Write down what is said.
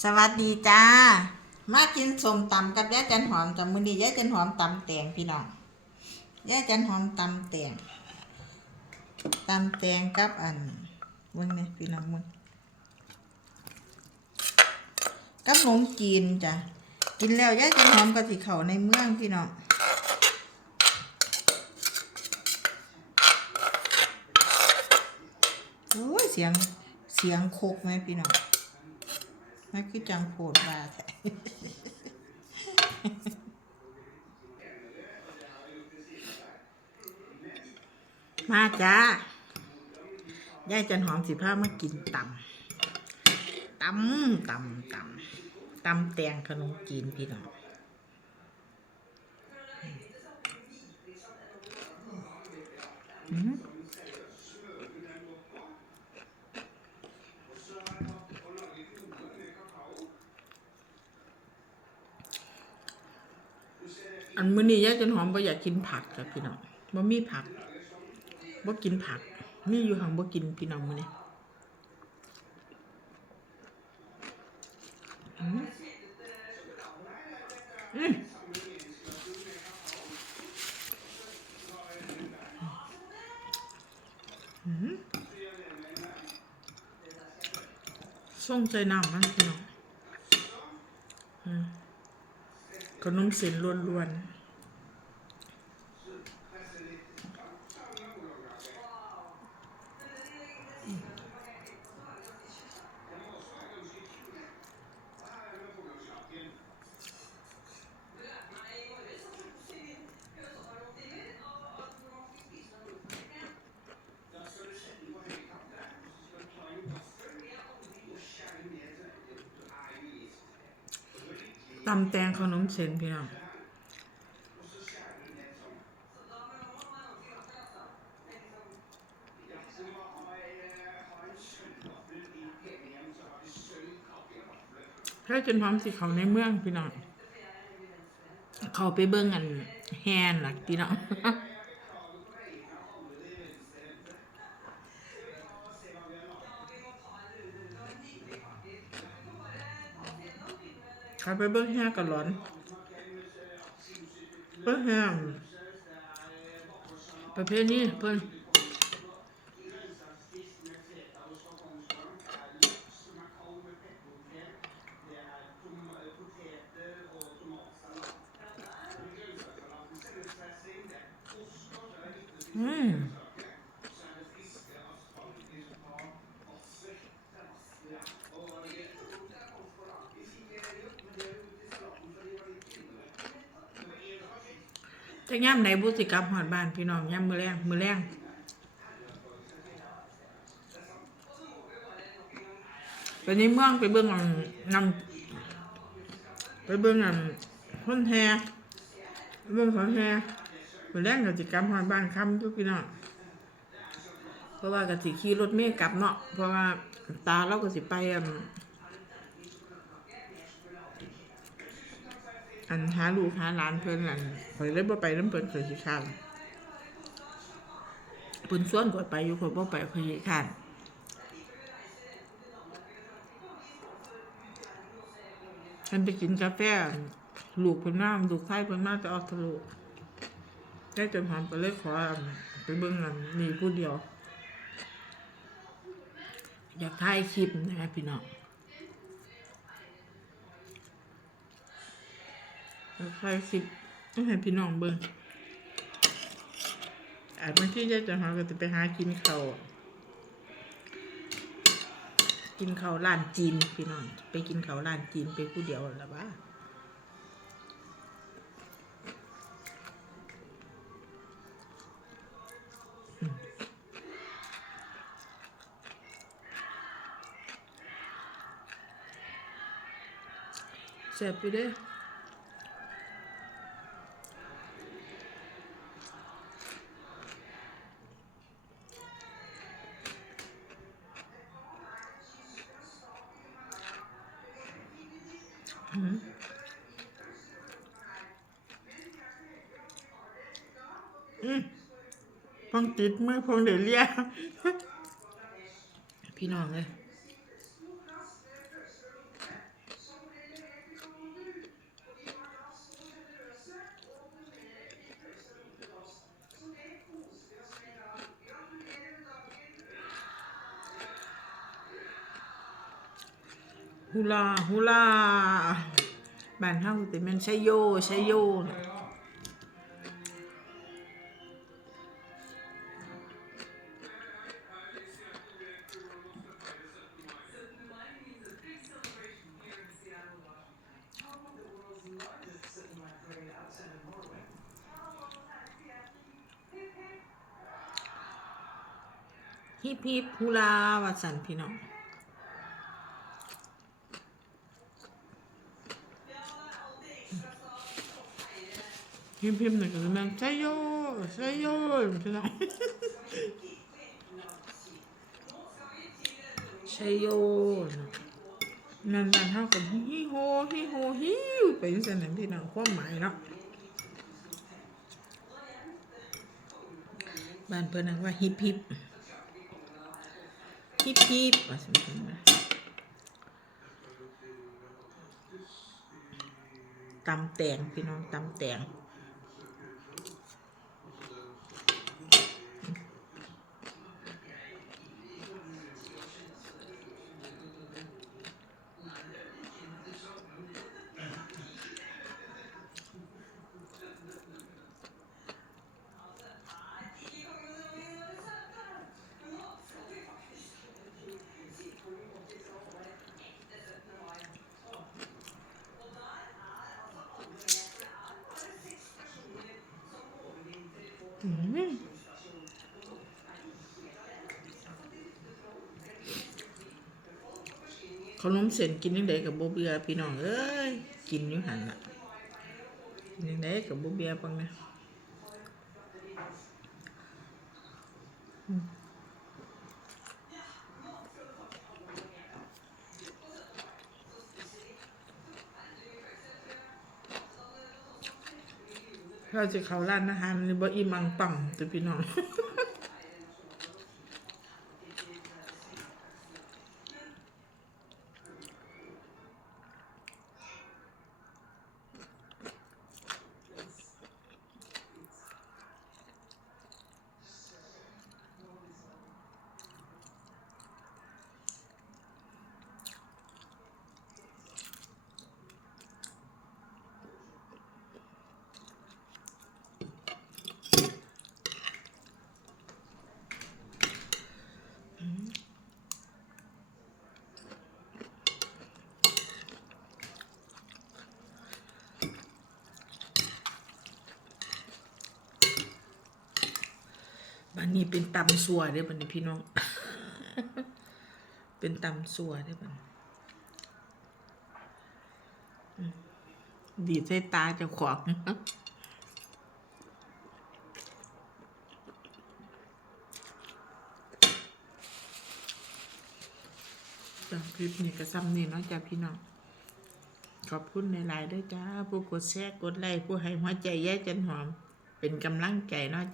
สวัสดีจ้า มากินส้มตำกับยายจันหอมจ้ะมื้อนี้ยายจันหอมตำแตงพี่น้องยายจันหอมตำแตงตำแตงกับอันมึงเนี่ยพี่น้องมึงกับขนมจีนจ้ะกินแล้วยายจันหอมก็สิเขาในเมืองพี่น้องโอ้ยเสียงเสียงโคกไหมพี่น้อง มันคือจังโพดว่าแท้มาจ้ายายจันหอมสิพามากินตำตำตำตำตำแตงขนมจีนพี่น้องอืม อันมื้อนี้ยายจันหอมบ่อยากกินผักจ้ะพี่น้องบ่มีผักบ่กินผัก มีอยู่หังบ่กินพี่น้องมื้อนี้อืมส่งใจน้ำมันพี่น้องอืม ขนมเส้นล้วนๆ ตำแตงขนมเส้นพี่น้องถ้าจนพร้อมสิเขาในเมืองพี่น้อง เขาไปเบิ่งกันแฮนล่ะพี่น้อง เขาไปเบิ้งแห้งกันร้อนเบิ้งแห้งประเภทนี้เพิ่นอืม จะย่ำไหนบุสิกลับหอดบ้านพี่น้องย่ำมือแรงมือแรงไปในเมืองไปเบิ่งอันำไปเบิ่งอันคนแฮไปเบิ่งคนแฮมือแรงกับสิกลับหอดบ้านคำทุกพี่น้องเพราะว่ากับสิขี่รถเมล์กลับเนาะเพราะว่าตาเราก็สิไป อันหาลูกหาหลานเพิ่นอันข่อยเลยบ่ไปน้ำเพิ่นข่อยสิข้านเพิ่นส่วนข่อยไปอยู่ข่อยบ่ไปข่อยสิข้านฉันไปกินกาแฟลูกเพิ่นมาลูกชายเพิ่นมาจะออกทะลุได้จนหอมก็เลยขอไปเบิ่งอันนี่ผู้เดียว อยากถ่ายคลิปนะคะพี่น้อง ใครสิต้องให้พี่น้องเบิ่งอาจบางที่ยายจะหาก็จะไปหากินเขาวกินเขาวร้านจีนพี่น้อง ไปกินเขาวร้านจีนไปผู้เดียวแล้วบ้าอืมแซ่บไปเด้ อืมพองติดมือพองเดือเรียพี่น้องเลย ฮูลาฮูลาบานเฮาแต่แม่นชัยโยชัยโยน่ะฮิปฮิปฮูลาว่าสันพี่น้อง พิมพ์พิมพ์หนึ่งก็มันใช่โยใช่โยใช่ไหมใช่โยนั่นนั่นเท่ากับฮิโฮฮิโฮฮิวไปยังไงพี่น้องความหมายเนาะบ้านเพื่อนนั่งว่าฮิปฮิปฮิปฮิปว่าสมมติว่าตำแตงพี่น้องตำแตง ขนมเส้นกินยังไงกับโบเบียพี่น้องเอ้ยกินอยู่หันละกินยังไงกับโบเบียปังนะอืมเราจะเข้าร้านอาหารหรือบ่อีมังปังตัวพี่น้อง บันนี้เป็นตำสัวเด้อบันนี้พี่น้อง เป็นตำสัวเด้อบันดีใส่ตาเจะขวางจคลิปนี้ก็ซ้ำนี่เนาะจ้าพี่น้อง ขอบคุณในไลน์ด้วยจ้า ผู้กดแชร์กดไลค์ผู้ให้หัวใจแย่จันหอม เป็นกำลังใจเนาะ